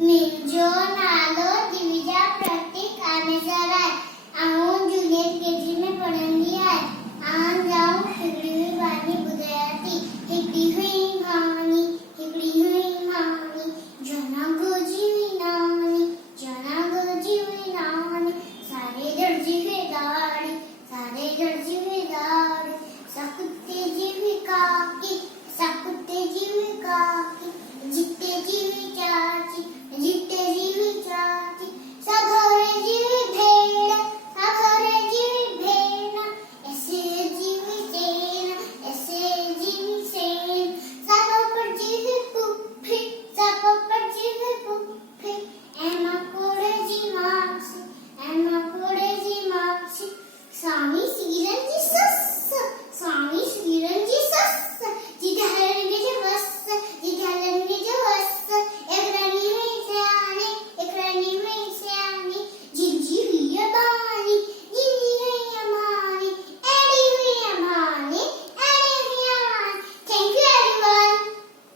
मिंजो नालो दिविजा प्रतीक आनेसर है। आहूं junior KG में पढ़ने है। आन जाऊं हिकड़ी हुई वानी बुधाया थी। हिकड़ी हुई कहानी हिकड़ी हुई